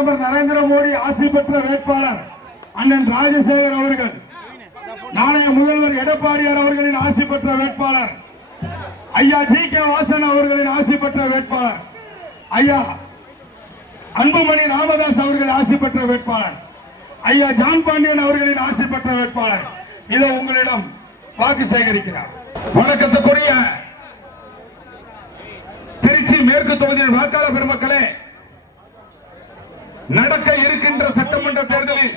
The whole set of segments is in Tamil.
பிரதமர் நரேந்திர மோடி ஆசி பெற்ற வேட்பாளர் அண்ணன் ராஜசேகர் அவர்கள், நாளைய முதல்வர் எடப்பாடியார் அவர்களின் ஆசி பெற்ற வேட்பாளர் ஐயா ஜி.கே. வாசன் அவர்களின் ஆசி பெற்ற வேட்பாளர் ஐயா அன்புமணி ராமதாஸ் அவர்கள் ஆசி பெற்ற வேட்பாளர் ஐயா ஜான் பாண்டியன் அவர்களின் ஆசி பெற்ற வேட்பாளர் இதை உங்களிடம் வாக்கு சேகரிக்கிறார். வணக்கத்துக்குரிய திருச்சி மேற்கு தொகுதியின் வாக்காளர் பெருமக்களே, நடக்க இருக்கின்ற சட்டமன்ற தேர்தலில்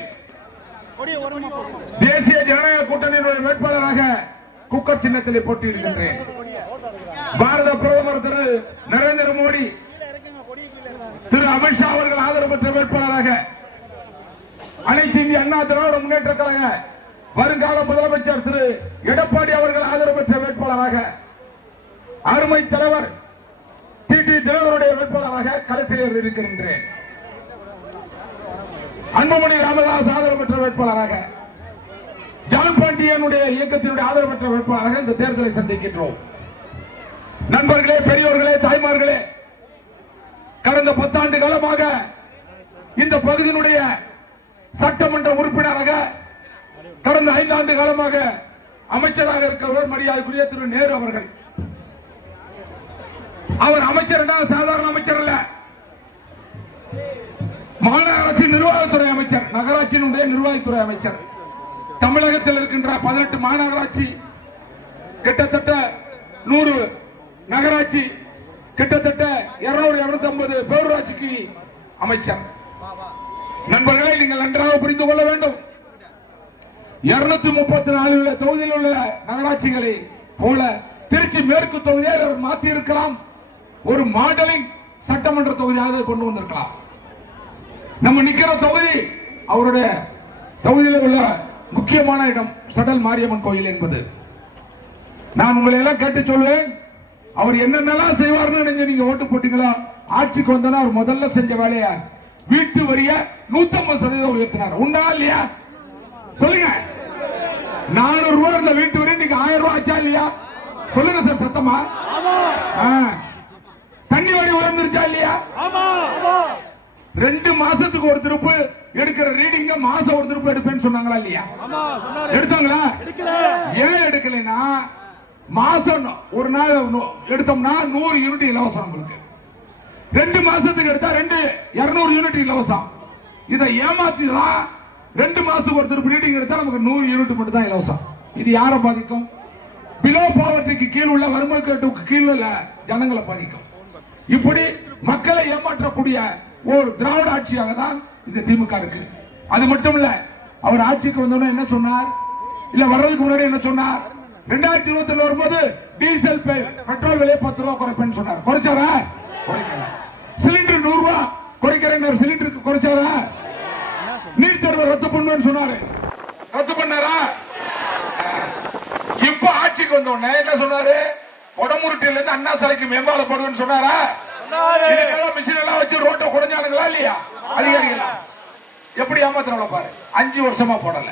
தேசிய ஜனநாயக கூட்டணியினுடைய வேட்பாளராக குக்கர் சின்னத்தில் போட்டியிடுகின்றேன். பாரத பிரதமர் திரு நரேந்திர மோடி, திரு அமித்ஷா அவர்கள் ஆதரவு பெற்ற வேட்பாளராக, அனைத்து இந்திய அண்ணா திராவிட முன்னேற்ற கழக வருங்கால முதலமைச்சர் திரு எடப்பாடி அவர்கள் ஆதரவு பெற்ற வேட்பாளராக, அருமை தலைவர் டி.டி. தினகரனுடைய வேட்பாளராக களத்தில் இருக்கின்றேன். அன்புமணி ராமதாஸ் ஆதரவு பெற்ற வேட்பாளராக, ஜான் பாண்டியனுடைய இயக்கத்தினுடைய ஆதரவு பெற்ற வேட்பாளராக இந்த தேர்தலை சந்திக்கின்றோம். நண்பர்களே, பெரியோர்களே, தாய்மார்களே, கடந்த 10 ஆண்டு காலமாக இந்த பகுதியினுடைய சட்டமன்ற உறுப்பினராக, கடந்த 5 ஆண்டு காலமாக அமைச்சராக இருக்கிறவர் மரியாதைக்குரிய திரு நேரு அவர்கள். அவர் அமைச்சர், சாதாரண அமைச்சர் அல்ல, மாநகராட்சி நிர்வாகத்துறை அமைச்சர், நகராட்சியினுடைய நிர்வாகத்துறை அமைச்சர். தமிழகத்தில் இருக்கின்ற 18 மாநகராட்சி, கிட்டத்தட்ட 100 நகராட்சி, கிட்டத்தட்ட 200-250 பேரூராட்சிக்கு அமைச்சர். நண்பர்களை நீங்கள் நன்றாக புரிந்து கொள்ள வேண்டும். 234 தொகுதியில் உள்ள நகராட்சிகளை போல திருச்சி மேற்கு தொகுதியை அவர் மாற்றி இருக்கலாம், ஒரு மாடலிங் சட்டமன்ற தொகுதியாக கொண்டு வந்திருக்கலாம். நம்ம நிக்கிற தொகுதி அவருடைய தொகுதியில் உள்ள முக்கியமான இடம் சடல் மாரியம்மன் கோயில் என்பது. நான் உங்களை எல்லாம் கேட்டு சொல்வேன், அவர் என்னென்னலாம் செய்வார்னு நீங்க ஓட்டு போட்டீங்களா, ஆட்சிக்கு வந்தா அவர் முதல்ல செஞ்ச வேலையா வீட்டு வரிய 150% உயர்த்தினார். உண்டா இல்லையா சொல்லுங்க. 400 ரூபாய் இருந்த வீட்டு வரி இன்னைக்கு 1000 ரூபாய் ஆச்சா இல்லையா சொல்லுங்க சார் சத்தமா. தண்ணி வரி உயர்ந்துருச்சா இல்லையா? 2 மாசத்துக்கு ஒரு திருப்பு எடுக்கிற ரீடிங்க மாசம் ஒரு திருப்பு எடுப்பேன்னு சொன்னாங்களா இல்லையா? எடுத்தாங்களா? ஏன் எடுக்கலைன்னா, மாசம் ஒரு நாள் எடுத்தோம்னா 100 யூனிட் இலவசம் உங்களுக்கு. 2 மாசத்துக்கு எடுத்தா 200 யூனிட் இலவசம். இதை ஏமாத்தி தான் 2 மாசத்துக்கு ஒரு திருப்பு ரீடிங் எடுத்தா நமக்கு 100 யூனிட் மட்டும் தான் இலவசம். இது யாரை பாதிக்கும்? பிலோ பாவர்ட்டிக்கு கீழ் உள்ள வறுமை கோட்டுக்கு கீழ் உள்ள ஜனங்களை பாதிக்கும். இப்படி மக்களை ஏமாற்றக்கூடிய ஒரு திராவிட ஆட்சியாக தான் இந்த திமுக இருக்கு. அது மட்டும் இல்ல, அவர் ஆட்சிக்கு வந்தோட என்ன சொன்னார், இல்ல வர்றதுக்கு முன்னாடி என்ன சொன்னார், 2020 வரும்போது டீசல் பெட்ரோல் விலை 10 ரூபாய் குறைப்பேன்னு சொன்னார். குறைச்சாரா? குறைக்கல. சிலிண்டர் 100 ரூபாய் குறைக்கிறேன், சிலிண்டருக்கு குறைச்சாரா? நீட் தேர்வை ரத்து பண்ணுவேன்னு சொன்னாரு, ரத்து பண்ணாரா? இப்ப ஆட்சிக்கு வந்தோடனே என்ன சொன்னாரு, உடமுருட்டில இருந்து அண்ணா சாலைக்கு மேம்பாலம் போடுவேன்னு சொன்னாரா? மிஷின் எல்லாம் வச்சு ரோட்டை குறைஞ்சானுங்களா இல்லையா அதிகாரிகள்? எப்படி ஏமாத்திர பாரு. 5 வருஷமா போடல.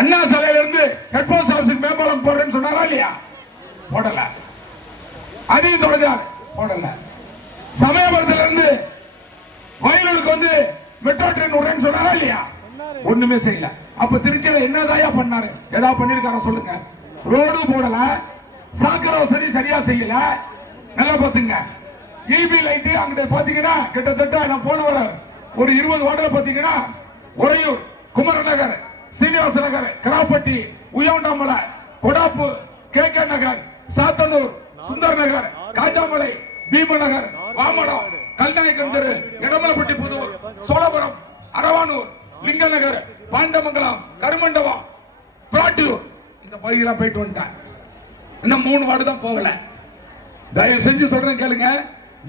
அண்ணா சாலையில இருந்து ஹெட் போஸ்ட் ஆபீஸுக்கு மேம்பாலம் போடுறேன்னு சொன்னாரா இல்லையா? போடல. அதையும் தொடர்ந்தார், போடல. சமயபுரத்துல இருந்து வயலூருக்கு வந்து மெட்ரோ ட்ரெயின் விடுறேன்னு சொன்னாரா இல்லையா? ஒண்ணுமே செய்யல. அப்ப திருச்சியில என்னதாயா பண்ணாரு? ஏதாவது பண்ணிருக்காரா சொல்லுங்க. ரோடு போடல, சாக்கடை வசதி சரியா செய்யல. நல்லா பாத்துங்க. ஈபி லைட் அங்க பாத்தீங்கன்னா கிட்டத்தட்ட நான் போன வர ஒரு 20 வார்டுல பாத்தீங்கன்னா உறையூர், குமரநகர், சீனிவாச நகர், கராப்பட்டி, உயவண்டாமலை, கொடாப்பு, கே.கே. நகர், சாத்தனூர், சுந்தர் நகர், காஜாமலை, பீமநகர், வாமடம், கல்நாயக்கன் தெரு, இடமலப்பட்டி புதூர், சோழபுரம், அரவானூர், லிங்க நகர், பாண்டமங்கலம், கருமண்டபம், பிராட்டியூர், இந்த பகுதியெல்லாம் போயிட்டு வந்துட்டேன். இன்னும் 3 வார்டு தான் போகல. தயவு செஞ்சு சொல்றேன் கேளுங்க,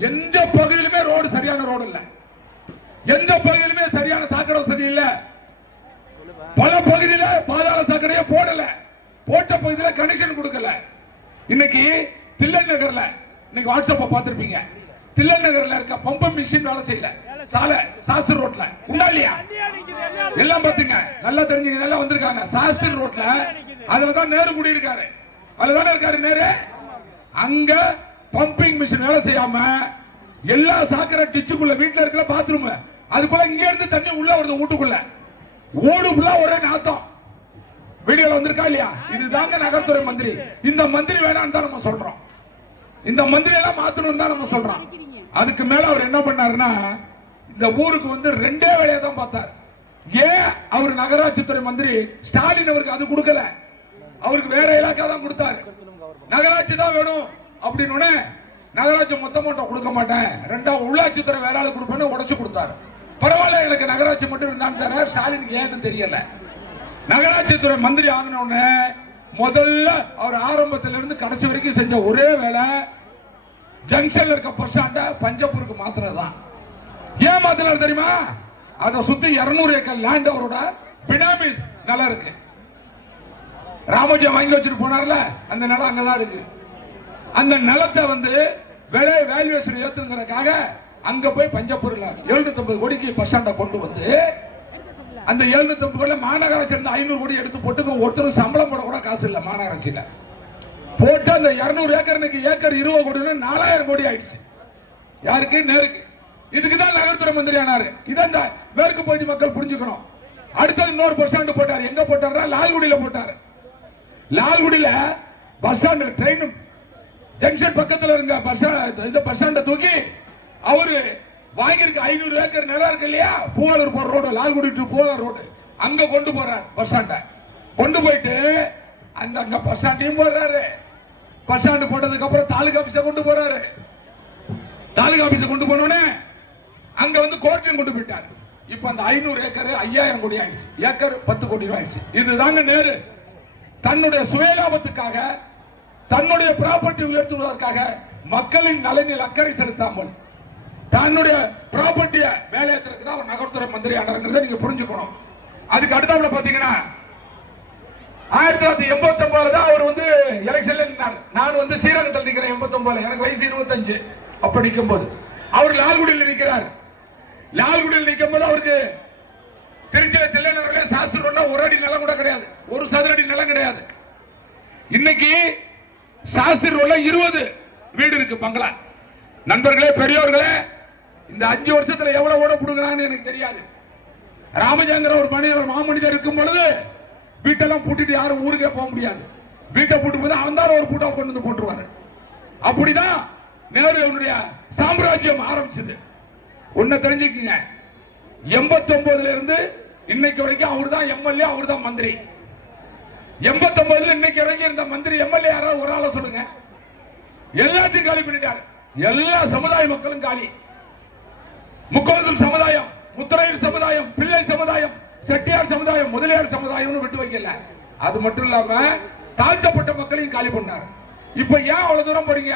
எந்த பகுதியிலுமே ரோடு சரியான ரோடு இல்ல, எந்த பகுதியிலுமே சரியான சாக்கடை வசதி இல்ல. பல பகுதியில பாதாள சாக்கடையே போடல, போட்ட பகுதியில கனெக்ஷன் கொடுக்கல. இன்னைக்கு தில்லை நகர்ல, இன்னைக்கு வாட்ஸ்அப்ப பார்த்திருப்பீங்க, தில்லை நகர்ல இருக்க பம்பம் மிஷின் வேலை செய்யல. சாலை சாஸ்திரி ரோட்ல உண்டா இல்லையா? எல்லாம் பாத்துங்க, நல்லா தெரிஞ்சுங்க. எல்லாம் வந்திருக்காங்க சாஸ்திரி ரோட்ல. அதுலதான் நேரு குடி இருக்காரு, அதுலதானே இருக்காரு நேரு. அங்க பம்பிங் மிஷின் வேலை செய்யாம எல்லா சாக்கடை டிச்சுக்குள்ள வீட்டுல இருக்கிற பாத்ரூம் அதுக்குள்ள இங்க இருந்து தண்ணி உள்ள வருது வீட்டுக்குள்ள, ஓடுக்குள்ள ஒரே நாத்தம். வீடியோல வந்திருக்கா இல்லையா? இதுதாங்க நகர்த்துறை மந்திரி. இந்த மந்திரி வேணான்னு தான் நம்ம சொல்றோம். இந்த மந்திரி எல்லாம் மாத்தணும் தான் நம்ம சொல்றோம். அதுக்கு மேல அவர் என்ன பண்ணாருன்னா, இந்த ஊருக்கு வந்து ரெண்டே வேலையை தான் பார்த்தார். ஏன் அவர் நகராட்சி துறை மந்திரி ஸ்டாலின் அவருக்கு அது கொடுக்கல, அவருக்கு வேற இலாக்கா தான் கொடுத்தாரு. நகராட்சி தான் வேணும் அப்படின்னு நகராட்சி மொத்தம் கொடுக்க மாட்டேன், ரெண்டாவது உள்ளாட்சி துறை வேற ஆளு கொடுப்பேன்னு உடைச்சு கொடுத்தாரு. பரவாயில்ல, எனக்கு நகராட்சி மட்டும் இருந்தான்னு ஸ்டாலினுக்கு ஏன்னு தெரியல. நகராட்சி துறை மந்திரி ஆகின முதல்ல அவர் ஆரம்பத்திலிருந்து கடைசி வரைக்கும் செஞ்ச ஒரே வேலை ஜங்ஷன்ல இருக்க பஸ் ஸ்டாண்ட பஞ்சப்பூருக்கு மாத்தினதுதான். ஏன் மாத்தினார் தெரியுமா? அதை சுத்தி 200 ஏக்கர் லேண்ட் அவரோட பினாமி நிலம் இருக்கு. ராமஜியம் வாங்கி வச்சுட்டு போனார்ல, அந்த நிலம் அங்கதான் இருக்கு. அந்த நிலத்தை வந்து விலை வேல்யூவேஷன் ஏத்துங்கிறதுக்காக அங்க போய் பஞ்சப்பூர்ல 750 கோடிக்கு பஸ் ஸ்டாண்ட கொண்டு வந்து அந்த 750 கோடி மாநகராட்சி 500 கோடி எடுத்து போட்டு ஒருத்தரும் சம்பளம் போட கூட காசு இல்ல மாநகராட்சியில போட்டு அந்த 200 ஏக்கர் ஏக்கர் 20 கோடி 4000 கோடி ஆயிடுச்சு. யாருக்கு? நேருக்கு. இதுக்குதான் நகர்த்துறை மந்திரி ஆனாரு. இதான் மேற்கு பகுதி மக்கள் புரிஞ்சுக்கணும். அடுத்தது இன்னொரு பஸ் ஸ்டாண்ட் போட்டாரு. எங்க போட்டாரு? லால்குடியில போட்டாரு. லால்குடியில பஸ் ஸ்டாண்ட் ட்ரெயின் ஜங்ஷன் பக்கத்துல இருங்க பஸ் ஸ்டாண்ட தூக்கி அவரு வாங்கியிருக்க 500 ஏக்கர் நிலம் இருக்கு இல்லையா, பூவாளூர் போற road, Lalgudi to Poovalur road, அங்க கொண்டு போறாரு. பஸ் ஸ்டாண்ட கொண்டு போயிட்டு அங்க பஸ் ஸ்டாண்டையும் போடுறாரு. பஸ் ஸ்டாண்ட் போட்டதுக்கு அப்புறம் தாலுகா ஆபீஸ கொண்டு போறாரு. தாலுகா ஆபீஸ கொண்டு போனோடனே அங்க வந்து கோர்ட்டையும் கொண்டு போயிட்டாரு. இப்ப அந்த 500 ஏக்கர் 5000 கோடி ஆயிடுச்சு. ஏக்கர் 10 கோடி ரூபாய் ஆயிடுச்சு. இதுதாங்க நேரு தன்னுடைய சுயலாபத்துக்காக, தன்னுடைய ப்ராப்பர்ட்டி உயர்த்துவதற்காக, மக்களின் நலனில் அக்கறை செலுத்தாமல் தன்னுடைய ப்ராப்பர்ட்டிய வேலையத்திற்கு தான் நகர்த்துறை மந்திரி ஆனாருங்கிறத நீங்க புரிஞ்சுக்கணும். அதுக்கு அடுத்தாப்புல பாத்தீங்கன்னா 1989 தான் அவர் வந்து எலெக்ஷன்ல நின்னார். நான் வந்து ஸ்ரீரங்கத்தில் நிக்கிறேன் 89, எனக்கு வயசு 25. அப்ப நிற்கும் போது அவர் லால்குடியில் நிற்கிறார். லால்குடியில் நிற்கும் போது அவருக்கு திருச்சியில தில்லைநகர்ல சாஸ்திரம் ஒரு அடி நிலம் கூட கிடையாது, ஒரு சதுர அடி நிலம் கிடையாது. இன்னைக்கு சாஸ்திரி ரோட்ல 20 வீடு இருக்கு, பங்களா. நண்பர்களே, பெரியோர்களே, இந்த 5 வருஷத்துல எவ்வளவு ஓட புடுங்கறாங்கன்னு எனக்கு தெரியாது. ராமஜங்கிற ஒரு மனிதர் மாமனிதர் இருக்கும் பொழுது வீட்டெல்லாம் பூட்டிட்டு யாரும் ஊருக்கே போக முடியாது. வீட்டை பூட்டு போது அவன் தான் ஒரு பூட்டா கொண்டு வந்து போட்டுருவாரு. அப்படிதான் நேருடைய சாம்ராஜ்யம் ஆரம்பிச்சது. ஒன்ன தெரிஞ்சுக்குங்க, 89 இருந்து இன்னைக்கு வரைக்கும் அவர் தான் எம்எல்ஏ, அவர் தான் மந்திரி. 89 இன்னைக்கு வரைக்கும் இருந்த மந்திரி எம்எல்ஏ யாராவது ஒரு ஆளை சொல்லுங்க. எல்லாத்தையும் காலி பண்ணிட்டார். எல்லா சமுதாய மக்களும் காலி. முக்கோதம் சமுதாயம், முத்தரையர் சமுதாயம், பிள்ளை சமுதாயம், செட்டியார் சமுதாயம், முதலியார் சமுதாயம் விட்டு வைக்கல. அது மட்டும் இல்லாம தாழ்த்தப்பட்ட மக்களையும் காலி பண்ணார். இப்ப ஏன் அவ்வளவு தூரம் போறீங்க?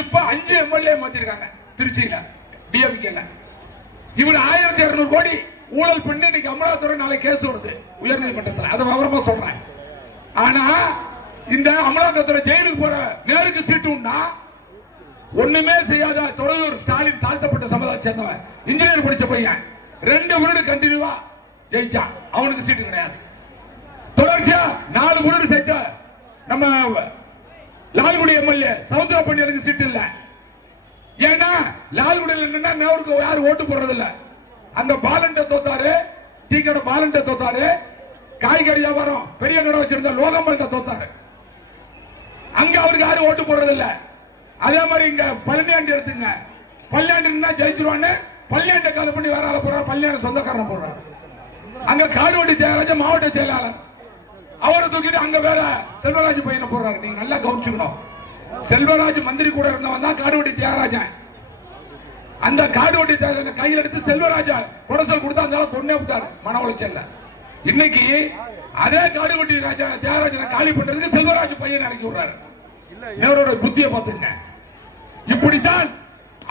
இப்ப 5 எம்எல்ஏ மாத்திருக்காங்க திருச்சியில டிஎம்கேல. இவர் 1200 கோடி ஊழல் பண்ணி இன்னைக்கு அமலாக்கத்துறை நாளை கேஸ் வருது உயர்நீதிமன்றத்தில். அதை விவரமா சொல்றேன். ஆனா இந்த அமலாக்கத்துறை ஜெயிலுக்கு போற நேருக்கு சீட்டு உண்டா? ஒண்ணுமே செய்யாத தொலைதூர் ஸ்டாலின் தாழ்த்தப்பட்ட சமுதாயத்தை சேர்ந்தவன், இன்ஜினியர் படிச்ச பையன், 2 வருடம் கண்டினியூவா ஜெயிச்சான், அவனுக்கு சீட்டு கிடையாது. தொடர்ச்சியா 4 வருடம் சேர்த்த நம்ம லால்குடி எம்எல்ஏ சவுந்தர பாண்டியனுக்கு சீட்டு இல்ல. ஏன்னா லால்குடியில் என்னன்னா நேருக்கு யாரும் ஓட்டு போடுறது இல்ல. அந்த பாலண்ட தோத்தாரு, டீ கடை பாலண்ட தோத்தாரு, காய்கறி வியாபாரம் பெரிய கடை வச்சிருந்த லோகம்பல்ட தோத்தாரு. அங்க அவருக்கு யாரும் ஓட்டு போடுறது இல்ல. அதே மாதிரி இங்க பழனியாண்டி எடுத்துங்க, பழனியாண்டி ஜெயிச்சிருவான்னு பழனியாண்ட கால பண்ணி வேற ஆள போறாரு, பழனியாண்டி சொந்தக்காரன் போடுறாரு. அங்க காடுவண்டி தியாகராஜ மாவட்ட செயலாளர், அவரை தூக்கிட்டு அங்க வேற செல்வராஜ் பையனை போடுறாரு. நீங்க நல்லா கவனிச்சுக்கணும். செல்வராஜ் மந்திரி கூட இருந்தவன் தான் காடுவண்டி தியாகராஜன். அந்த காடுவண்டி தியாகராஜன் கையில் எடுத்து செல்வராஜா குடசல் கொடுத்தா அந்த கொன்னே விட்டாரு மன உளைச்சல்ல. இன்னைக்கு அதே காடுவண்டி தியாகராஜனை காலி பண்றதுக்கு செல்வராஜ் பையன் இறக்கி விடுறாரு. நேரோட புத்தியை பார்த்துங்க. இப்படித்தான்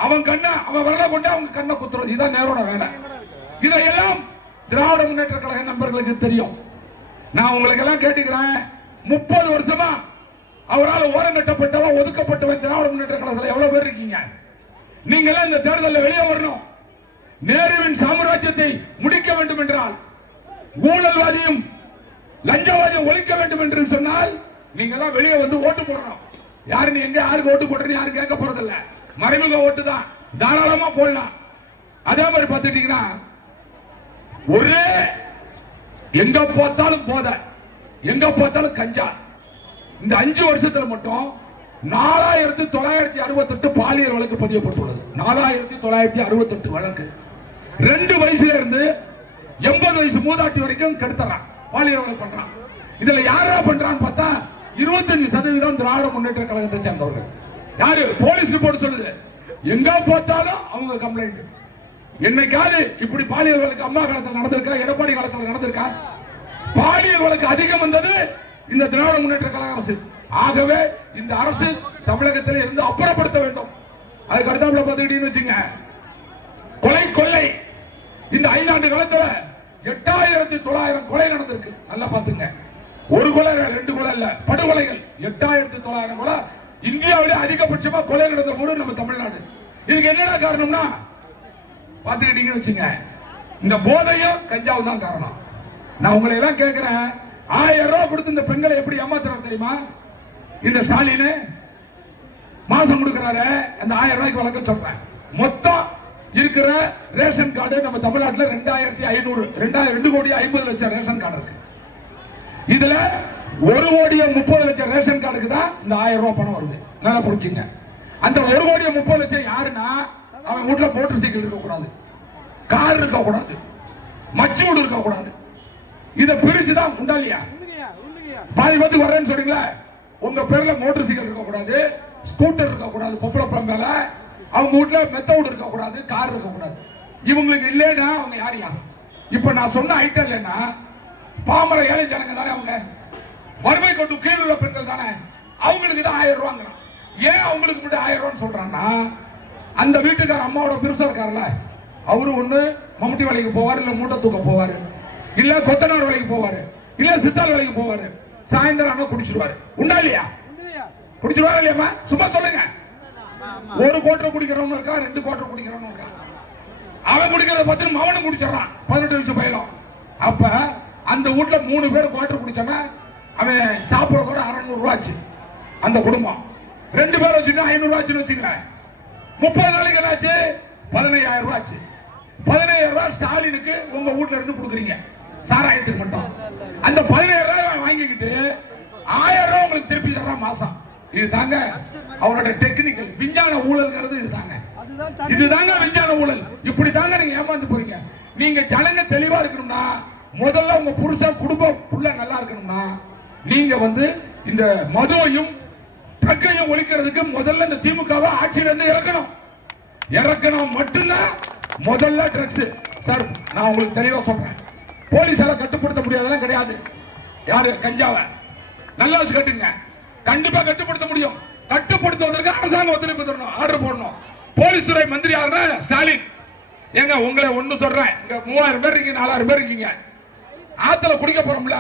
அவன் கண்ணை அவன் வரல கொண்டு அவங்க கண்ணை குத்துறது. இதான் நேரோட வேலை. இதையெல்லாம் திராவிட முன்னேற்ற கழக நண்பர்களுக்கு தெரியும். நான் உங்களுக்கு எல்லாம் கேட்டுக்கிறேன். 30 வருஷமா அவரால் ஓரம் கட்டப்பட்டவன், ஒதுக்கப்பட்டவன் திராவிட முன்னேற்ற கழகத்தில் எவ்வளவு பேர் இருக்கீங்க? நீங்க எல்லாம் இந்த தேர்தலில் வெளியே வரணும். நேருவின் சாம்ராஜ்யத்தை முடிக்க வேண்டும் என்றால், ஊழல்வாதியும் லஞ்சவாதியும் ஒழிக்க வேண்டும் என்று சொன்னால் நீங்க எல்லாம் வெளியே வந்து ஓட்டு போடணும். யாரு நீ எங்க யாருக்கு ஓட்டு போடுறீங்க யாரும் கேட்க போறது இல்ல. மறைமுக ஓட்டு தான், தாராளமா போடலாம். அதே மாதிரி பார்த்துட்டீங்கன்னா ஒரே எங்க பார்த்தாலும் போதை, எங்க பார்த்தாலும் கஞ்சா. இந்த 5 வருஷத்துல மட்டும் 4968 பாலியல் வழக்கு பதியப்பட்டுள்ளது. 4968 வழக்கு. 2 வயசுல இருந்து 80 வயசு மூதாட்டி வரைக்கும் கெடுத்துறான், பாலியல் வழக்கு பண்றான். இதுல யாரா பண்றான்னு பார்த்தா 25% திராவிட முன்னேற்ற கழகத்தை சேர்ந்தவர்கள். யாரு? போலீஸ் ரிப்போர்ட் சொல்லுது. எங்க பார்த்தாலும் அவங்க கம்ப்ளைண்ட். என்னைக்காவது இப்படி பாலியல் வழக்கு அம்மா காலத்தில் நடந்திருக்கா? எடப்பாடி காலத்தில் நடந்திருக்கா? பாலியல் வழக்கு அதிகம் வந்தது இந்த திராவிட முன்னேற்ற கழக அரசு. ஆகவே இந்த அரசு தமிழகத்தில் இருந்து அப்புறப்படுத்த வேண்டும். அதுக்கு அடுத்தாப்புல பார்த்துக்கிட்டீங்கன்னு வச்சுங்க, கொலை கொள்ளை இந்த 5 ஆண்டு காலத்துல 8900 கொலை நடந்திருக்கு. நல்லா பாத்துங்க. ஒரு கொலை 2 கொலை இல்ல, படுகொலைகள் 8900 கொலை. இந்தியாவிலே அதிகபட்சமா கொலை நடந்த ஊரு நம்ம தமிழ்நாடு. இதுக்கு என்னடா காரணம்னா பாத்துக்கிட்டீங்கன்னு வச்சுங்க, இந்த போதையும் கஞ்சாவும் தான் காரணம். நான் உங்களை எல்லாம் கேட்கிறேன், 1000 ரூபாய் கொடுத்து இந்த பெண்களை எப்படி ஏமாத்துறாரு தெரியுமா? இந்த ஸ்டாலின் மாசம் கொடுக்கிறாரு. அந்த 1000 ரூபாய்க்கு வழக்க சொல்றேன். மொத்தம் இருக்கிற ரேஷன் கார்டு நம்ம தமிழ்நாட்டில் 2500 2,50,00,000 ரேஷன் கார்டு இருக்கு. இதுல 1,30,00,000 ரேஷன் கார்டுக்கு தான் இந்த 1000 ரூபாய் பணம் வருது. நல்லா புரிஞ்சுங்க. அந்த 1,30,00,000 யாருன்னா, அவன் வீட்டுல மோட்டார் சைக்கிள் இருக்க கூடாது, கார் இருக்க கூடாது, மச்சு வீடு இருக்க கூடாது. இதை பிரிச்சுதான் உண்டா இல்லையா? பாதி பத்து வர்றேன்னு சொல்றீங்களா? உங்க பேர்ல மோட்டார் சைக்கிள் இருக்க கூடாது, ஸ்கூட்டர் இருக்க கூடாது, பொம்பளை மேல அவங்க வீட்டுல மெத்தவுட் இருக்க கூடாது, கார் இருக்க கூடாது. இவங்களுக்கு இல்லைன்னா அவங்க யாரையா? இப்ப நான் சொன்ன ஐட்டம் இல்லைன்னா பாமர ஏழை ஜனங்க தானே அவங்க, வறுமை கொண்டு கீழ் உள்ள பெண்கள் தானே, அவங்களுக்கு தான் 1000 ரூபாங்க. ஏன் அவங்களுக்கு மட்டும் 1000 ரூபான்னு சொல்றாங்கன்னா, அந்த வீட்டுக்கார அம்மாவோட பெருசா இருக்காருல்ல, அவரு ஒண்ணு மம்முட்டி வேலைக்கு போவாரு, இல்ல மூட்டை தூக்க போவாரு, இல்ல கொத்தனார் வேலைக்கு போவாரு, இல்ல சித்தாள் வேலைக்கு போவாரு. சாயந்தரம் ஆனா குடிச்சிருவாரு. உண்டா இல்லையா? குடிச்சிருவாரு இல்லையாமா? சும்மா சொல்லுங்க. 1 குவார்டர் குடிக்கிறவங்க இருக்கா, 2 குவார்டர் குடிக்கிறவங்க இருக்கா. அவன் குடிக்கிறத பார்த்து அவனும் குடிச்சிடறான், 18 வயசு பையலும். அப்ப அந்த வீட்டுல 3 பேர் குவார்டர் குடிச்சானா அவன் சாப்பிட கூட 600 ரூபாச்சு. அந்த குடும்பம் 2 பேர் வச்சுக்க 500 ரூபாச்சுன்னு வச்சுக்கிறேன். 30 நாளைக்கு என்னாச்சு? 15,000 ரூபாச்சு. 15,000 ரூபாய் ஸ்டாலினுக்கு உங்க வீட்டுல இருந்து கொடுக்குறீங்க சாராயத்துக்கு மட்டும். அந்த 15,000 ரூபாய் வாங்கிக்கிட்டு 1000 ரூபாய் உங்களுக்கு திருப்பி தர்றான் மாசம். இதுதாங்க அவரோட டெக்னிக்கல் விஞ்ஞான ஊழல்ங்கிறது. இதுதாங்க விஞ்ஞான ஊழல். இப்படி தாங்க நீங்க ஏமாந்து போறீங்க. நீங்க ஜனங்க தெளிவா இருக்கணும்னா, முதல்ல உங்க புருஷன் குடும்பம் புள்ள நல்லா இருக்கணும்னா, நீங்க இந்த மதுவையும் ட்ரக்கையும் ஒழிக்கிறதுக்கு முதல்ல இந்த திமுகவை ஆட்சியில இருந்து இறக்கணும் மட்டும்தான். முதல்ல ட்ரக்ஸ் சார், நான் உங்களுக்கு தெளிவா சொல்றேன், போலீஸால கட்டுப்படுத்த முடியாதெல்லாம் கிடையாது. யாரு? கஞ்சாவை நல்லா வச்சு கட்டுங்க, கண்டிப்பா கட்டுப்படுத்த முடியும். கட்டுப்படுத்துவதற்கு அரசாங்கம் ஒத்துழைப்பு தரணும், ஆர்டர் போடணும். போலீஸ் துறை மந்திரி யாருன்னா ஸ்டாலின். ஏங்க உங்களை ஒண்ணு சொல்றேன், இங்க 3000 பேர் இருக்கீங்க, 4000 பேர் இருக்கீங்க. ஆத்துல குடிக்க போறோம்ல,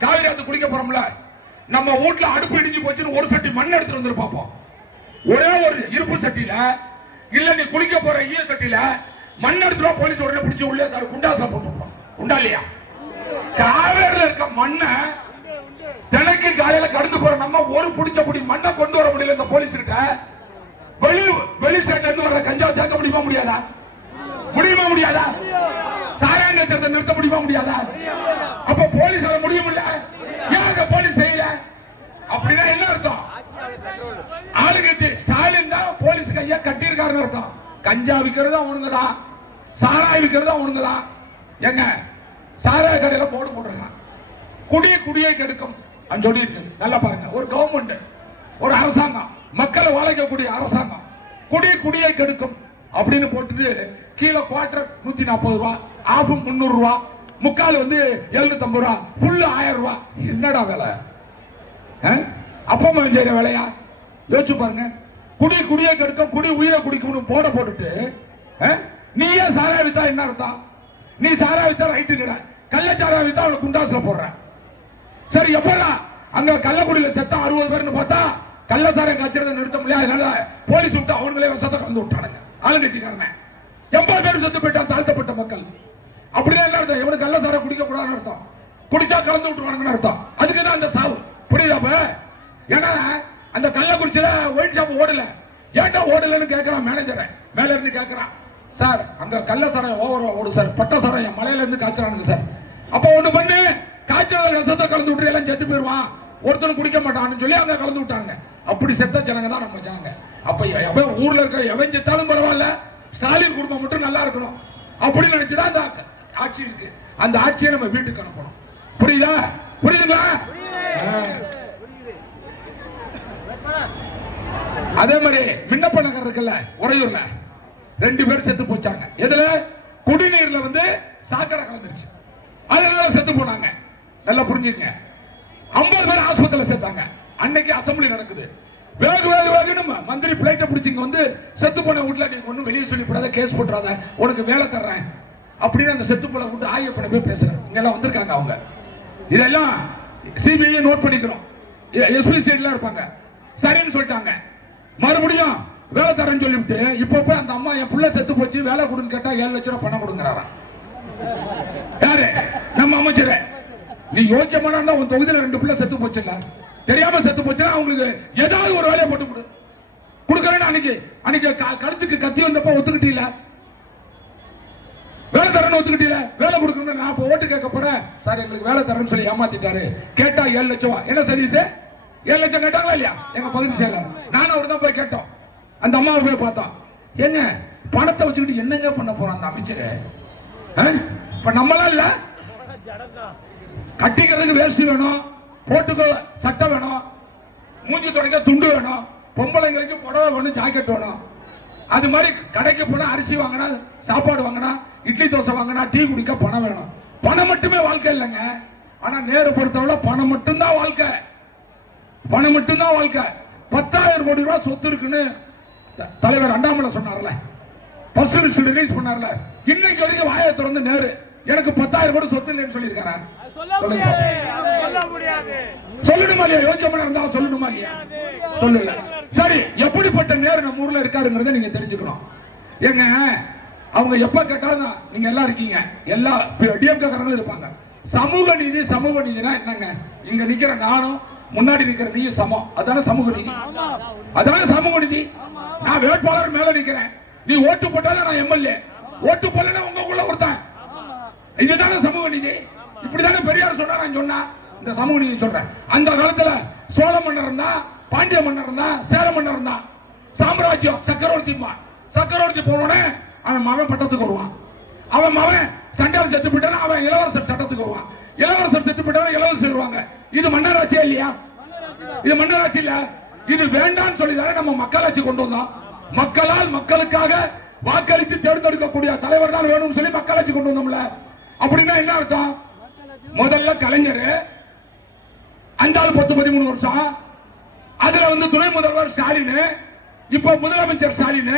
காவிரி ஆத்து குடிக்க போறோம்ல, நம்ம வீட்டுல அடுப்பு இடிஞ்சு போச்சுன்னு ஒரு சட்டி மண் எடுத்துட்டு வந்து பார்ப்போம். ஒரே ஒரு இருப்பு சட்டியில, இல்ல நீ குளிக்க போற ஈய சட்டியில மண் எடுத்துட்டு போலீஸ் உடனே பிடிச்சி உள்ளே குண்டாசா போட்டுருப்போம். உண்டா இல்லையா? காவேரியில் இருக்க மண்ணை தினைக்கு காலையில கடந்து போற நம்ம ஒரு பிடிச்ச புடி மண்ணை கொண்டு வர முடியல. இந்த போலீஸ் கிட்ட வெளி சைட்ல இருந்து வர கஞ்சா தேக்க முடியுமா? முடியாதா? சாராங்க சேர்த்த நிறுத்த முடியுமா? முடியாதா? அப்ப போலீஸ் அதை முடியுமில்ல. ஏன் அந்த போலீஸ் செய்யல? அப்படின்னா என்ன அர்த்தம்? ஆளுங்கட்சி ஸ்டாலின் தான் போலீஸ் கையா கட்டியிருக்காருன்னு அர்த்தம். கஞ்சா விற்கிறது அவனுங்கதான், சாராய விற்கிறது அவனுங்கதான். எங்க சாராய கடையில போர்டு போட்டிருக்கான், குடியை கெடுக்கும் சொல்லி இருக்கு. நல்லா பாருங்க, ஒரு கவர்மெண்ட், ஒரு அரசாங்கம், மக்களை வாழைக்கக்கூடிய அரசாங்கம் குடியை கெடுக்கும் அப்படின்னு போட்டுட்டு கீழே குவார்டர் 140 ரூபாய், ஆஃப் 300 ரூபாய், முக்கால் 750 ரூபாய், ஃபுல்லு 1000 ரூபாய். என்னடா வேலை? அப்பமா செய்யற வேலையா? யோசிச்சு பாருங்க. குடியை கெடுக்கும், உயிரை குடிக்கும் போட போட்டுட்டு நீயே சாராய வித்தா என்ன அர்த்தம்? நீ சாராய வித்தா ரைட்டுங்கிற, கள்ள சாராய வித்தா அவனை குண்டாசுல போடுற. சரி, எப்படா அங்க கள்ளக்குடியில செத்தா 60 பேர்னு பார்த்தா கள்ள சாராயம் காய்ச்சறதை நிறுத்த முடியாது. அதனால போலீஸ் விட்டு அவங்களே விஷத்தை கலந்து விட்டானுங்க ஆளுங்கட்சிக்காரன். 80 பேர் செத்து போயிட்டா தாழ்த்தப்பட்ட மக்கள். அப்படியே என்ன அர்த்தம்? எவனுக்கு கள்ள சாராயம் குடிக்க கூடாதுன்னு அர்த்தம், குடிச்சா கலந்து விட்டுருவானுங்கன்னு அர்த்தம். அதுக்குதான் அந்த சாவு. புரியுதா? ஏன்னா அந்த கள்ளக்குறிச்சியில ஒயின் ஷாப் ஓடல. ஏன்டா ஓடலன்னு கேட்கிறான் மேனேஜரை, மேல இருந்து கேட்கிறான். சார் அங்க கள்ள சாராயம் ஓவர் ஓடு சார், பட்ட சாராயம் மலையில இருந்து காய்ச்சறானுங்க சார். அப்ப ஒண்ணு பண்ணு, காய்ச்சல் விஷத்தை கலந்து விட்டு எல்லாம் செத்து போயிருவான், ஒருத்தரும் குடிக்க மாட்டான்னு சொல்லி அங்க கலந்து விட்டாங்க. அப்படி செத்த ஜனங்க தான் நம்ம ஜனங்க. அப்ப ஊர்ல இருக்க எவன் செத்தாலும் பரவாயில்ல, ஸ்டாலின் குடும்பம் மட்டும் நல்லா இருக்கணும் அப்படின்னு நினைச்சுதான் அந்த ஆட்சி இருக்கு. அந்த ஆட்சியை நம்ம வீட்டுக்கு அனுப்பணும். புரியுதா? புரியுதுங்களா? அதே மாதிரி மின்னப்ப நகர் இருக்குல்ல உறையூர்ல, 2 பேர் செத்து போச்சாங்க. எதுல? குடிநீர்ல வந்து சாக்கடை கலந்துருச்சு, அதனால செத்து போனாங்க. நல்லா புரிஞ்சுங்க. 50 பேர் ஆஸ்பத்திரியில சேர்த்தாங்க. அன்னைக்கு அசம்பிளி நடக்குது. வேக வேக வேகணும் மந்திரி பிளைட்டை பிடிச்சிங்க வந்து செத்து போன வீட்டுல நீ ஒன்னும் வெளியே சொல்லிவிடாத, கேஸ் போட்டுறாத, உனக்கு வேலை தர்றேன் அப்படின்னு அந்த செத்து போன விட்டு ஆய்வு போய் பேசுறேன். இங்க எல்லாம் வந்திருக்காங்க அவங்க. இதெல்லாம் சிபிஐ நோட் பண்ணிக்கிறோம். எஸ்பி சைட்ல இருப்பாங்க. சரின்னு சொல்லிட்டாங்க. மறுபடியும் வேலை தரேன்னு சொல்லிவிட்டு இப்ப போய் அந்த அம்மா என் பிள்ளை செத்து போச்சு வேலை கொடுன்னு கேட்டா 7 லட்சம் ரூபாய் பணம் கொடுங்கிறாராம். யாரு? நம்ம அமைச்சர். நீ யோக்கியமான உன் தொகுதியில 2 பிள்ளை செத்து போச்சு இல்ல, தெரியாம செத்து போச்சுன்னா அவங்களுக்கு ஏதாவது ஒரு வேலையை போட்டு கொடு. கொடுக்கறேன்னு அன்னைக்கு கழுத்துக்கு கத்தி வந்தப்ப ஒத்துக்கிட்டீல, வேலை தரேன்னு ஒத்துக்கிட்டீல, வேலை கொடுக்கணும். நான் ஓட்டு கேட்க போறேன் சார், எங்களுக்கு வேலை தரேன்னு சொல்லி ஏமாத்திட்டாரு. கேட்டா 7 லட்சம். என்ன சர்வீஸ்? 7 லட்சம் கேட்டாங்களா இல்லையா? எங்க பகுதி செயலர் நானும் அவர் தான் போய் கேட்டோம். அந்த அம்மாவை போய் பார்த்தோம். ஏங்க பணத்தை வச்சுக்கிட்டு என்னங்க பண்ண போறான் அந்த அமைச்சர்? இப்ப நம்மளாம் இல்ல, கட்டிக்கிறதுக்கு வேஷ்டி வேணும், போட்டுக்கோ சட்டை வேணும், மூஞ்சி துடைக்க துண்டு வேணும், பொம்பளைங்களுக்கு புடவை வேணும், ஜாக்கெட் வேணும். அது மாதிரி கடைக்கு போனா அரிசி வாங்கினா, சாப்பாடு வாங்கினா, இட்லி தோசை வாங்கினா, டீ குடிக்க பணம் வேணும். பணம் மட்டுமே வாழ்க்கை இல்லைங்க. ஆனா நேரு பொறுத்தவரை பணம் மட்டும்தான் வாழ்க்கை. பணம் மட்டும்தான் வாழ்க்கை. 10,000 கோடி ரூபாய் சொத்து இருக்குன்னு தலைவர் அண்ணாமலை சொன்னார்ல, பர்சனல் ரிலீஸ் பண்ணார்ல. இன்னைக்கு வரைக்கும் வாயை திறந்து நேரு எனக்கு 10,000 கோடி சொத்து இல்லைன்னு சொல்லியிருக்காரு. சொல்லணுமா இல்லையா? யோக்கியமான இருந்தாலும் சொல்லணுமா இல்லையா? சொல்லல. சரி, எப்படிப்பட்ட நேரு நம்ம ஊர்ல இருக்காருங்கிறத நீங்க தெரிஞ்சுக்கணும். ஏங்க அவங்க எப்ப கேட்டாலும் நீங்க எல்லாம் இருக்கீங்க, எல்லா டிஎம்கே காரங்களும் இருப்பாங்க. சமூக நீதி, சமூக நீதினா என்னங்க? இங்க நிக்கிற நானும் முன்னாடி நிக்கிற நீ சமம், அதான சமூக நீதி? அதான சமூக நீதி? நான் வேட்பாளர் மேல நிக்கிறேன், நீ ஓட்டு போட்டாலும் நான் எம்எல்ஏ, ஓட்டு போடலன்னா உங்களுக்குள்ள ஒருத்தன். இதுதானே சமூக நீதி? இப்படிதானே பெரியார் சொன்னா, நான் சொன்னா இந்த சமூக நீதி சொல்றேன். அந்த காலத்துல சோழ மன்னர் இருந்தா, பாண்டிய மன்னர் இருந்தா, சேர மன்னர் இருந்தா, சாம்ராஜ்யம் சக்கரவர்த்தி போனோடனே அவன் மகன் பட்டத்துக்கு வருவான். அவன் மகன் சண்டால் செத்து போயிட்டான், அவன் இளவரசர் சட்டத்துக்கு வருவான். இளவரசர் செத்து போயிட்டான், இளவரசர் வருவாங்க. இது மன்னராட்சியா இல்லையா? இது மன்னராட்சி இல்ல. இது வேண்டாம்னு சொல்லிதானே நம்ம மக்களாட்சி கொண்டு வந்தோம். மக்களால் மக்களுக்காக வாக்களித்து தேர்ந்தெடுக்கக்கூடிய தலைவர் தான் வேணும்னு சொல்லி மக்களாட்சி கொண்டு வந்தோம்ல. அப்படின்னா என்ன அர்த்தம்? முதல்ல கலைஞர், அந்த 10-13 வருஷம், அதுல வந்து துணை முதல்வர் ஸ்டாலின், இப்ப முதலமைச்சர் ஸ்டாலின்,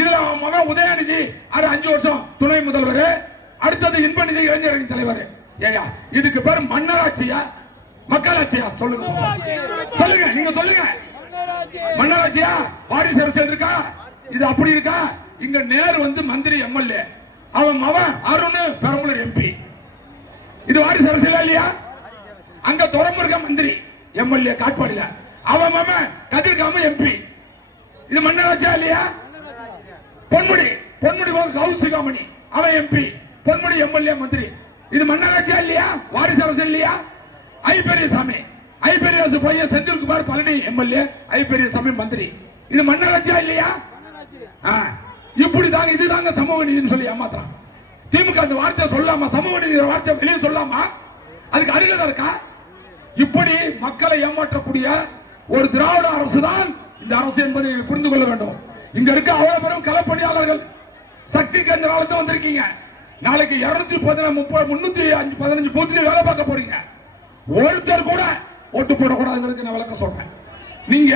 இதுல மகன் உதயநிதி 5 வருஷம் துணை முதல்வர், அடுத்தது இன்பநிதி இளைஞரின் தலைவர். ஏயா இதுக்கு பேர் மன்னராட்சியா மக்களாட்சியா? சொல்லுங்க சொல்லுங்க, நீங்க சொல்லுங்க. மன்னராட்சியா? வாரிசு அரசியல் இருக்கா? இது அப்படி இருக்கா? இங்க நேரு வந்து மந்திரி எம்எல்ஏ, அவன் மகன் அருண் பெரம்பலூர் எம்பி. இது வாரிசு அரசியல் இல்லையா? அங்க துறைமுருக மந்திரி எம்எல்ஏ காட்பாடியில, அவன் மகன் கதிர்காம எம்பி. இது மன்னராட்சியா இல்லையா? பொன்முடி கௌசிகாமணி அவன் எம்பி, பொன்முடி எம்எல்ஏ மந்திரி. இது மன்னராட்சியா இல்லையா? வாரிசு அரசியல் இல்லையா? ஐ பெரியசாமி பையன் செந்தில்குமார் பழனி எம்எல்ஏ, ஐ பெரியசாமி மந்திரி. இது மன்னராட்சியா இல்லையா? இப்படிதாங்க, இதுதாங்க சமூக நீதினு சொல்லி ஏமாத்துறான். திமுக அந்த வார்த்தை சொல்லாமா? சமூக நீதி வார்த்தை வெளியே சொல்லாமா? அதுக்கு அருகதை இருக்கா? இப்படி மக்களை ஏமாற்றக்கூடிய ஒரு திராவிட அரசு தான் இந்த அரசு என்பதை புரிந்து கொள்ள வேண்டும். இங்க இருக்க அவ்வளவு பெரும் களப்பணியாளர்கள் சக்தி கேந்திராலயத்தை வந்திருக்கீங்க. நாளைக்கு 215 பூத்துல வேலை பார்க்க போறீங்க. ஒருத்தர் கூட ஓட்டு போடக்கூடாதுங்கிறதுக்கு நான் விளக்க சொல்றேன். நீங்க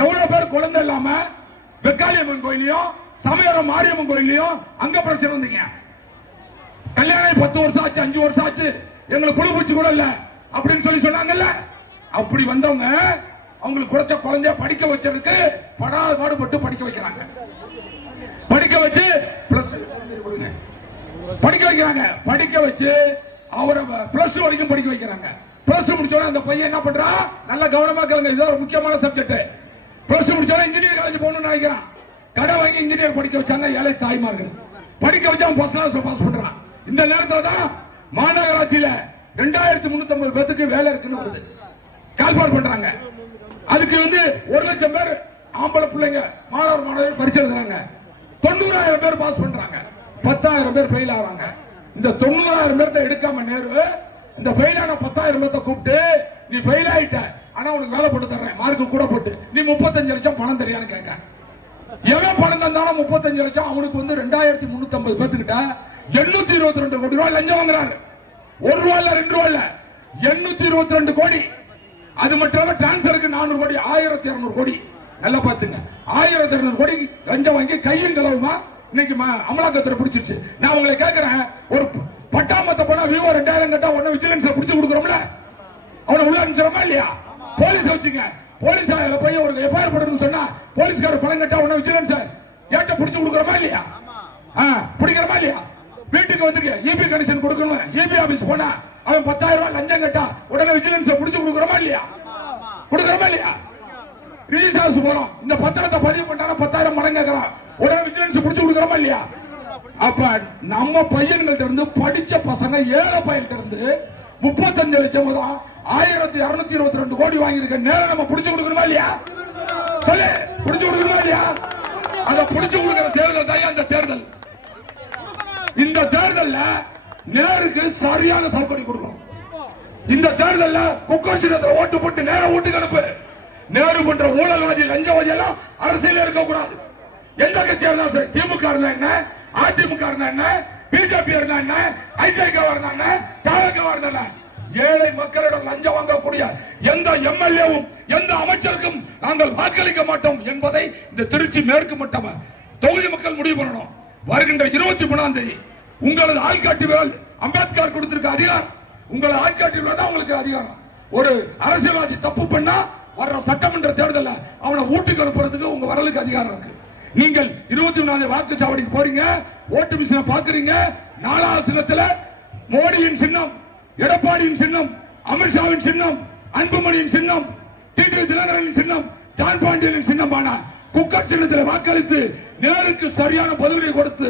எவ்வளவு பேர் குழந்தை இல்லாம வெக்காளியம்மன் கோயிலையும் சமயபுரம் மாரியம்மன் கோயிலையும் அங்க பிரச்சனை வந்தீங்க. கல்யாணம் 10 வருஷம் ஆச்சு, 5 வருஷம் ஆச்சு, எங்களுக்கு குழு பூச்சி கூட இல்ல அப்படின்னு சொல்லி சொன்னாங்கல்ல. அப்படி வந்தவங்க அவங்களுக்கு குறைச்ச குழந்தைய படிக்க வச்சதுக்கு படாத பாடுபட்டு படிக்க வைக்கிறாங்க. படிக்க வச்சு படிக்க வச்சு அவரை பிளஸ் வரைக்கும் படிக்க வைக்கிறாங்க. பிளஸ் முடிச்சோட அந்த பையன் என்ன பண்றா? நல்ல கவனமா கேளுங்க, இது ஒரு முக்கியமான சப்ஜெக்ட். பிளஸ் முடிச்சோட இன்ஜினியர் காலேஜ் போகணும்னு நினைக்கிறான். கடை வாங்கி இன்ஜினியர் படிக்க வச்சாங்க ஏழை தாய்மார்கள். படிக்க வச்சா ஃபர்ஸ்ட் கிளாஸ்ல பாஸ் பண்றான். இந்த நேரத்துல தான் மாநகராட்சியில 2350 பேருக்கு வேலை இருக்குன்னு வருது, கால்பாடு பண்றாங்க. அதுக்கு 1,00,000 பேர் ஆம்பளை பிள்ளைங்க மாணவர்கள் பரிசு எழுதுறாங்க. 90,000 பேர் பாஸ் பண்றாங்க, 10,000 பேர் ஃபெயில் ஆறாங்க. இந்த 90,000 பேர்த்த எடுக்காம நேரு இந்த ஃபெயிலான 10,000 பேர்த்த கூப்பிட்டு, நீ ஃபெயில் ஆயிட்ட, ஆனா உனக்கு வேலை போட்டு தர்றேன், மார்க்கு கூட போட்டு, நீ 35 லட்சம் பணம் தெரியான்னு கேட்க. எவன் பணம் தந்தாலும் 35 லட்சம், அவனுக்கு 2,350 பேர்த்துக்கிட்ட 822 கோடி ரூபாய் லஞ்சம் வாங்குறாரு. 1 ரூபா இல்ல 2 ரூபா இல்ல, 822 கோடி. அது மட்டும் இல்லாம டிரான்ஸ்பருக்கு 400 கோடி, 1,200 கோடி. நல்லா பாத்துங்க, 1,200 கோடி லஞ்சம் வாங்கி கையும் கலவுமா இன்னைக்கு அமலாக்கத்துறை பிடிச்சிருச்சு. நான் உங்களை கேட்கிறேன், ஒரு பட்டாமத்த போனா விவோ 2,000 கட்டா உடனே விஜிலன்ஸ்ல பிடிச்சு கொடுக்குறோம்ல, அவனை உள்ள அனுப்பிச்சிடமா இல்லையா? போலீஸ் வச்சுங்க, போலீஸ் போய் ஒரு எஃப்ஐஆர் போடணும்னு சொன்னா போலீஸ்கார பணம் கட்டா உடனே விஜிலன்ஸ் ஏட்ட பிடிச்சு கொடுக்குறோமா இல்லையா? பிடிக்கிறோமா இல்லையா? வீட்டுக்கு இபி கனெக்ஷன் கொடுக்கணும், இபி ஆபீஸ் போனா அவன் 10,000 ரூபாய் லஞ்சம் கட்டா உடனே விஜிலன்ஸ் பிடிச்சு கொடுக்குறோமா இல்லையா? கொடுக்குறோமா இல்லையா? ரிஜிஸ்டர் ஆபீஸ் போறோம், இந்த பத்திரத்தை பதிவு பண்ணா 10,000 மடங்கு கேட்கறான், உடனே விஜிலன்ஸ் பிடிச்சு கொடுக்குறோமா இல்லையா? அப்ப நம்ம பையன்கள்ட்ட இருந்து படிச்ச பசங்க, ஏழை பையன்கிட்ட இருந்து 35 லட்சம் 1,222 கோடி வாங்கியிருக்க நேரம் நம்ம பிடிச்சு கொடுக்கணுமா இல்லையா? சொல்லு, பிடிச்சு கொடுக்கணுமா இல்லையா? அதை பிடிச்சு கொடுக்கிற தேர்தல் தான் அந்த தேர்தல். இந்த தேர்தல்ல நேருக்கு சரியான சர்க்கடி கொடுக்கணும். இந்த தேர்தல்ல குக்கர் சின்னத்துல ஓட்டு போட்டு நேர வீட்டுக்கு அனுப்பு. நேரு பண்ற ஊழல்வாதி லஞ்சவாதி எல்லாம் அரசியல் இருக்க கூடாது. எந்த கட்சியா இருந்தாலும் சரி, திமுக இருந்தா என்ன, அதிமுக இருந்தா என்ன, பிஜேபி இருந்தா என்ன, ஐஜேக இருந்தா என்ன, தாவக இருந்தா என்ன, ஏழை மக்களிடம் லஞ்சம் வாங்கக்கூடிய எந்த எம்எல்ஏவும் எந்த அமைச்சருக்கும் நாங்கள் வாக்களிக்க மாட்டோம் என்பதை இந்த திருச்சி மேற்கு மட்டம் தொகுதி மக்கள் முடிவு பண்ணணும். வருகின்ற 23ஆம் தேதி உங்களது ஆள்காட்டி விரல் அம்பேத்கர் கொடுத்திருக்க அதிகாரம், உங்களது ஆள்காட்டி விரல் தான் உங்களுக்கு அதிகாரம். ஒரு அரசியல்வாதி தப்பு பண்ணா வர்ற சட்டமன்ற தேர்தல் அவனை வீட்டுக்கு அனுப்புறதுக்கு உங்க வரலுக்கு அதிகாரம் இருக்கு. நீங்கள் 23ஆம் தேதி வாக்குச்சாவடிக்கு போறீங்க, ஓட்டு மிஷினை பாக்குறீங்க. 4வது சின்னத்துல மோடியின் சின்னம், எடப்பாடியின் சின்னம், அமித்ஷாவின் சின்னம், அன்புமணியின் சின்னம், டிடி தினகரனின் சின்னம், ஜான் பாண்டியனின் சின்னம் ஆன குக்கர் சின்னத்தில் வாக்களித்து நேருக்கு சரியான பதிலடி கொடுத்து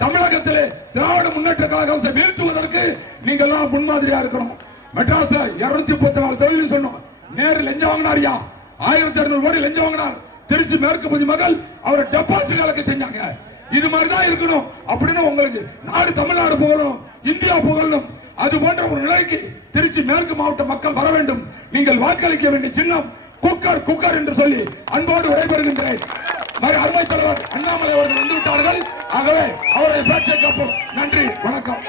தமிழகத்திலே திராவிட முன்னேற்ற கழகத்தை வீழ்த்துவதற்கு நீங்கள் எல்லாம் முன்மாதிரியா இருக்கணும். மெட்ராஸ் 234 தொகுதியில் சொன்னோம், நேரு லஞ்சம் வாங்கினாரியா, 1,200 கோடி லஞ்சம் வாங்கினார். திருச்சி மேற்கு பகுதி மக்கள் அவரை டெபாசிட் இழக்க செஞ்சாங்க. இது மாதிரிதான் இருக்கணும். அப்படின்னு உங்களுக்கு நாடு தமிழ்நாடு புகழணும், இந்தியா புகழணும். அது போன்ற ஒரு நிலைக்கு திருச்சி மேற்கு மாவட்ட மக்கள் வர வேண்டும். நீங்கள் வாக்களிக்க வேண்டிய சின்னம் குக்கர், குக்கர் என்று சொல்லி அன்போடு விடைபெறுகின்றேன். அருமை தலைவர் அண்ணாமலை அவர்கள் வந்துவிட்டார்கள். ஆகவே அவரை பேச்சை காப்போம். நன்றி, வணக்கம்.